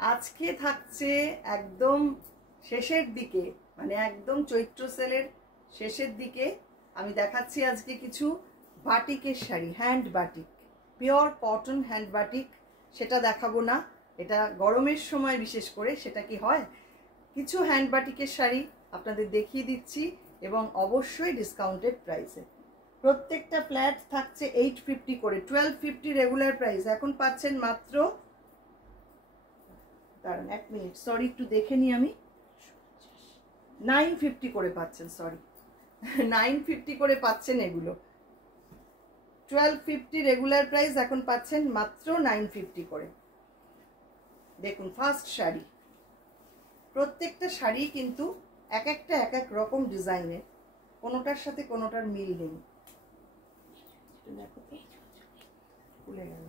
আজকে থাকছে একদম শেষের দিকে, মানে একদম চৈত্র সেলের শেষের দিকে আমি দেখাচ্ছি আজকে কিছু বাটিকের sari, hand batik, pure cotton hand batik. সেটা দেখাবো না, এটা গরমের সময় বিশেষ করে সেটা কি হয়। কিছু হ্যান্ড বাটিকের শাড়ি আপনাদের দেখিয়ে দিচ্ছি এবং অবশ্যই ডিসকাউন্টেড প্রাইসে। প্রত্যেকটা ফ্ল্যাট থাকছে 850 করে, 1250 রেগুলার প্রাইস। এখন পাচ্ছেন মাত্র, দাঁড়ান এক মিনিট, সরি একটু দেখে নিই আমি, 950 করে পাচ্ছেন, সরি 950 করে পাচ্ছেন এগুলো। 1250 রেগুলার প্রাইস, এখন পাচ্ছেন মাত্র 950 করে। দেখুন ফার্স্ট শাড়ি, প্রত্যেকটা শাড়ি কিন্তু এক একটা এক এক রকম ডিজাইনের, কোনোটার সাথে কোনোটার মিল নেই। দেখো খুলে গেল,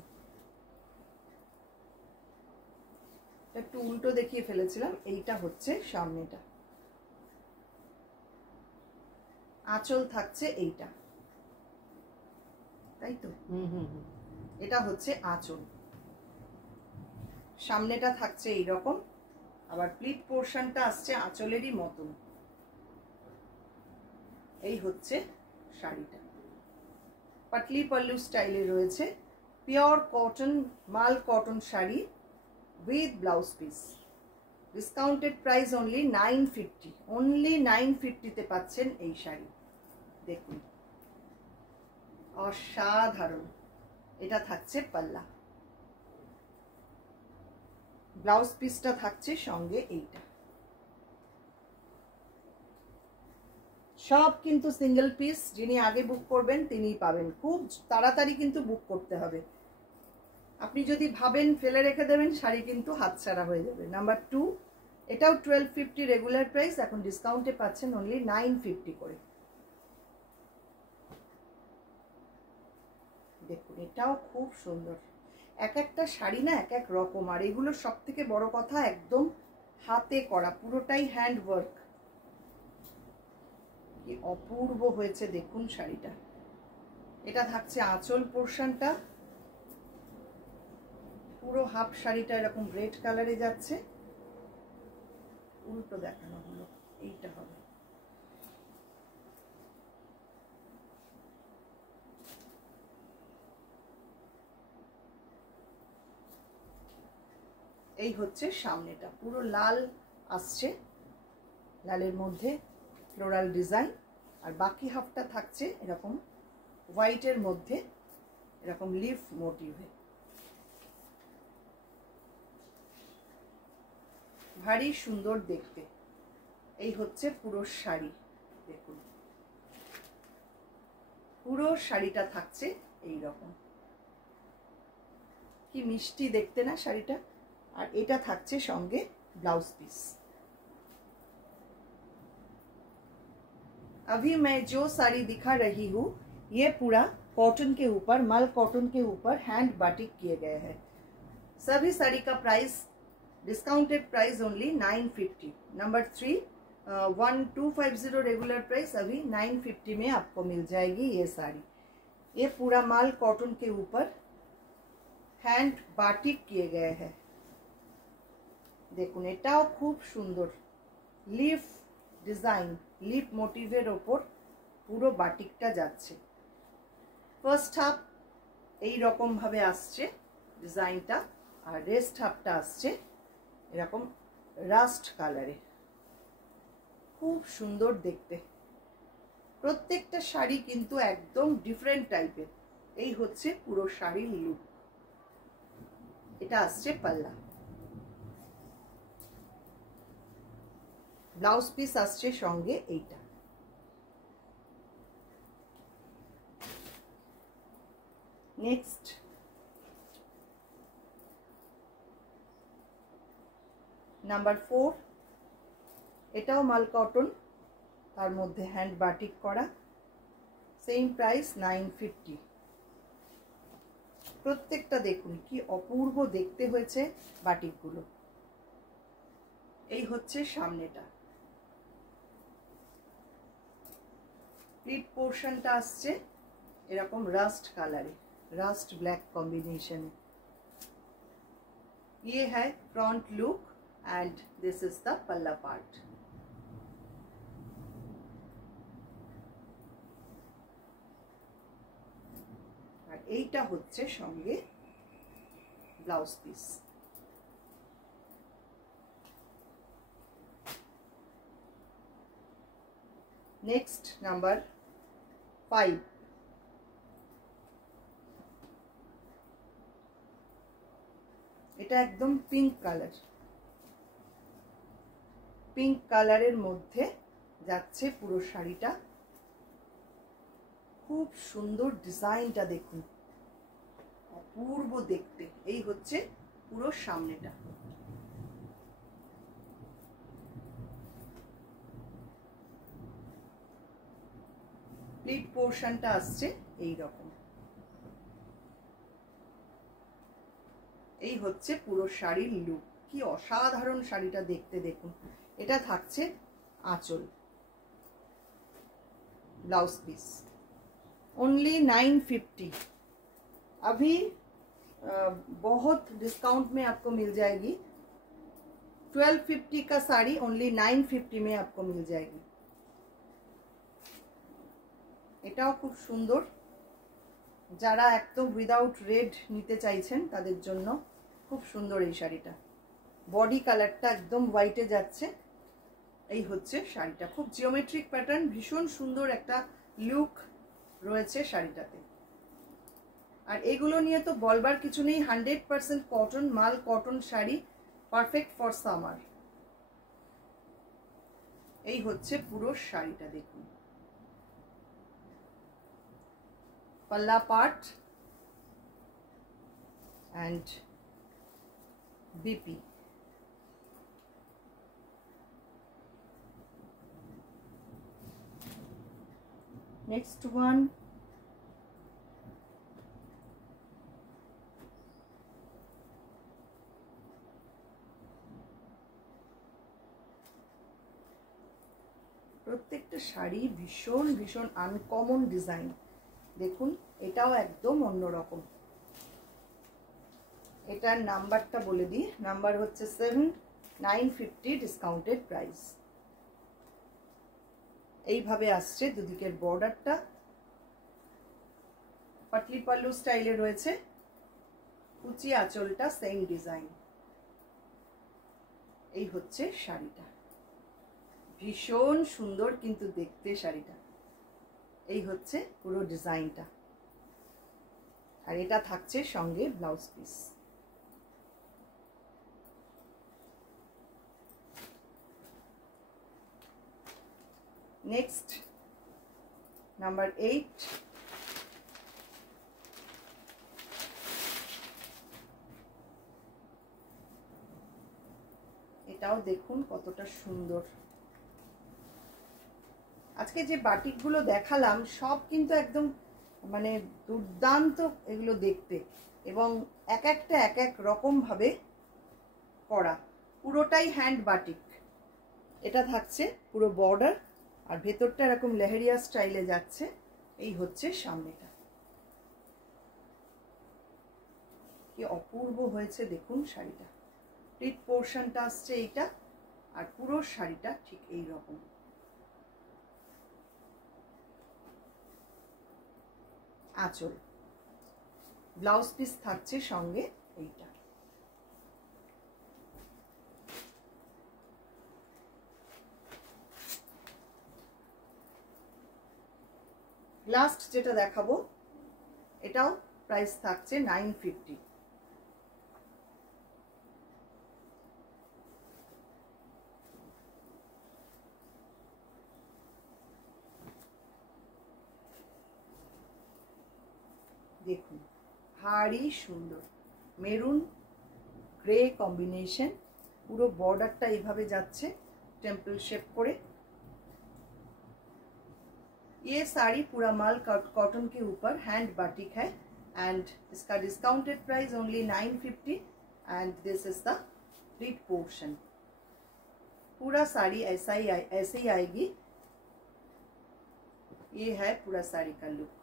একটু উল্টো দেখিয়ে ফেলেছিলাম। এইটা হচ্ছে সামনেটা, আঁচল থাকছে এইটা, তাই তো? এটা হচ্ছে আঁচল, সামনেটা থাকছে এইরকম, আবার প্লিট পোর্শনটা আসছে আঁচলেরই মতন। এই হচ্ছে শাড়িটা, পাটলি পল্লু স্টাইলে রয়েছে, pure cotton, mul cotton sari with blouse piece. Discounted price only 950, only 950-তে পাচ্ছেন এই শাড়ি। দেখুন অসাধারণ। এটা থাকছে পাল্লা, ব্লাউজ পিসটা থাকছে সঙ্গে এইটা। সব কিন্তু সিঙ্গেল পিস, যিনি আগে বুক করবেন তিনিই পাবেন। খুব তাড়াতাড়ি কিন্তু বুক করতে হবে, আপনি যদি ভাবেন ফেলে রেখে দেবেন শাড়ি কিন্তু হাতছাড়া হয়ে যাবে। নাম্বার 2, এটাও 1250 রেগুলার প্রাইস, এখন ডিসকাউন্টে পাচ্ছেন অনলি 950 করে। দেখুন এটাও খুব সুন্দর, এক একটা শাড়ি না এক এক রকম, আর এগুলো সব থেকে বড় কথা একদম হাতে করা, পুরোটাই হ্যান্ড ওয়ার্ক। কি অপূর্ব হয়েছে দেখুন শাড়িটা। এটা থাকছে আঁচল পোর্শনটা, পুরো হাফ শাড়িটা এরকম রেড কালারে যাচ্ছে। উল্টো দেখানো হলো, এইটা হবে। এই হচ্ছে সামনেটা, পুরো লাল আসছে, লালের মধ্যে ফ্লোরাল ডিজাইন, আর বাকি হাফটা থাকছে এরকম হোয়াইটের মধ্যে এরকম লিফ মোটিভে। ভারী সুন্দর দেখতে। এই হচ্ছে পুরো শাড়ি, দেখুন পুরো শাড়িটা থাকছে এই রকম, কি মিষ্টি দেখতে না শাড়িটা। আর এটা থাকছে সঙ্গে ब्लाउज पीस। अभी मैं जो साड़ी दिखा रही हूँ ये पूरा कॉटन के ऊपर, मल कॉटन के ऊपर हैंड बाटिक किए गए हैं। सभी साड़ी का price discounted price only 950। Number 3 1250 regular price, अभी 950 में आपको मिल जाएगी ये साड़ी। ये पूरा माल कॉटन के ऊपर हैंड बाटिक किए गए हैं। দেখুন এটাও খুব সুন্দর, লিফ ডিজাইন, লিফ মোটিভের ওপর পুরো বাটিকটা যাচ্ছে। ফার্স্ট হাফ এই রকম ভাবে আসছে ডিজাইনটা, আর রেস্ট হাফটা আসছে এরকম রাস্ট কালারে, খুব সুন্দর দেখতে। প্রত্যেকটা শাড়ি কিন্তু একদম ডিফারেন্ট টাইপের। এই হচ্ছে পুরো শাড়ির লুক। এটা আসছে পাল্লা, ব্লাউজ পিস আসছে সঙ্গে এইটা। নেক্সট নাম্বার 4, এটাও মাল কটন, তার মধ্যে হ্যান্ড বাটিক করা, সেম প্রাইস 950। প্রত্যেকটা দেখুন কি অপূর্ব দেখতে হয়েছে বাটিকগুলো। এই হচ্ছে সামনেটা, প্লিট পোর্শনটা আসছে এরকম রাস্ট কালারে, রাস্ট ব্ল্যাক কম্বিনেশনে। ये है front look and this is the पल्ला पार्ट। और এইটা হচ্ছে সঙ্গে ব্লাউজ পিস। नेक्स्ट नंबर 5, এটা একদম পিঙ্ক কালার, পিঙ্ক কালারের মধ্যে যাচ্ছে পুরো শাড়িটা। খুব সুন্দর ডিজাইনটা দেখুন, অপূর্ব দেখতে। এই হচ্ছে পুরো সামনেটা। প্লিট পোর্শনটা আসছে এই রকম। এই হচ্ছে পুরো শাড়ির লুক। কি অসাধারণ শাড়িটা দেখতে দেখুন। এটা থাকছে आंचल, ब्लाउज पीस ओनली 950। अभी बहुत डिस्काउंट में आपको मिल जाएगी। 1250 का साड़ी ओनली 950 में आपको मिल जाएगी। এটাও খুব সুন্দর। যারা একদম উইদাউট রেড নিতে চাইছেন তাদের জন্য খুব সুন্দর এই শাড়িটা। বডি কালারটা একদম হোয়াইটে যাচ্ছে। এই হচ্ছে শাড়িটা, খুব জিওমেট্রিক প্যাটার্ন, ভীষণ সুন্দর একটা লুক রয়েছে শাড়িটাতে। আর এগুলো নিয়ে তো বলবার কিছু নেই, 100% cotton mul, cotton sari, perfect for summer. এই হচ্ছে পুরো শাড়িটা দেখুন। पल्ला part and BP। next one প্রত্যেকটা শাড়ি ভীষণ ভীষণ আনকমন ডিজাইন। দেখুন এটাও একদম অন্যরকম। এটার নাম্বারটা বলে দিই, নাম্বার হচ্ছে 7950 ডিসকাউন্টেড প্রাইস। এইভাবে আসছে দুদিকের বর্ডারটা, পাটলি পাল্লু স্টাইলে রয়েছে, কুচি আঁচলটা সেম ডিজাইন। এই হচ্ছে শাড়িটা, ভীষণ সুন্দর কিন্তু দেখতে শাড়িটা। এই হচ্ছে পুরো ডিজাইনটা। আর এটা থাকছে সঙ্গে ব্লাউজ পিস। নেক্সট নাম্বার 8, এটাও দেখুন কতটা সুন্দর। আজকে যে বাটিকগুলো দেখালাম সব কিন্তু একদম মানে দুর্দান্ত এগুলো দেখতে, এবং এক একটা এক এক রকম ভাবে করা, পুরোটাই হ্যান্ড বাটিক। এটা থাকছে পুরো বর্ডার, আর ভেতরটা এরকম লেহেরিয়া স্টাইলে যাচ্ছে। এই হচ্ছে সামনেটা, কি অপূর্ব হয়েছে দেখুন শাড়িটা। প্লিট পোর্শনটা আসছে এইটা, আর পুরো শাড়িটা ঠিক এই রকম। আঁচল, ব্লাউজ পিস থাকছে সঙ্গে এইটা। লাস্ট যেটা দেখাবো এটাও প্রাইস থাকছে 950। দেখুন ভারী সুন্দর, মেরুন গ্রে কম্বিনেশন, পুরো বর্ডারটা এইভাবে যাচ্ছে টেম্পল শেপ করে। ये साड़ी पूरा माल कॉटन के ऊपर हैंड बाटिक है, एंड इसका discounted price only 950, and this is the pleat portion. पूरा साड़ी ऐसे ही आएगी। ये है पूरा साड़ी का लुक।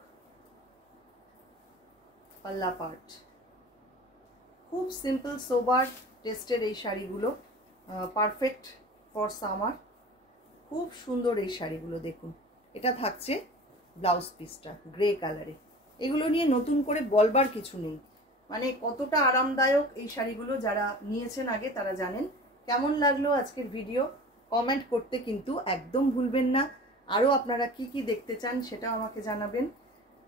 पल्ला पार्ट खूब सिंपल सोबर টেস্টের এই শাড়িগুলো, পারফেক্ট ফর সামার। খুব সুন্দর এই শাড়িগুলো দেখুন। এটা থাকছে ব্লাউজ পিসটা গ্রে কালারে। এগুলো নিয়ে নতুন করে বলবার কিছু নেই, মানে কতটা আরামদায়ক এই শাড়িগুলো। যারা নিয়েছেন আগে তারা জানেন। কেমন লাগলো আজকের ভিডিও কমেন্ট করতে কিন্তু একদম ভুলবেন না। আরও আপনারা কি কি দেখতে চান সেটাও আমাকে জানাবেন।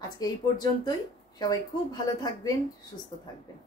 আজকে এই পর্যন্তই। সবাই খুব ভালো থাকবেন, সুস্থ থাকবেন।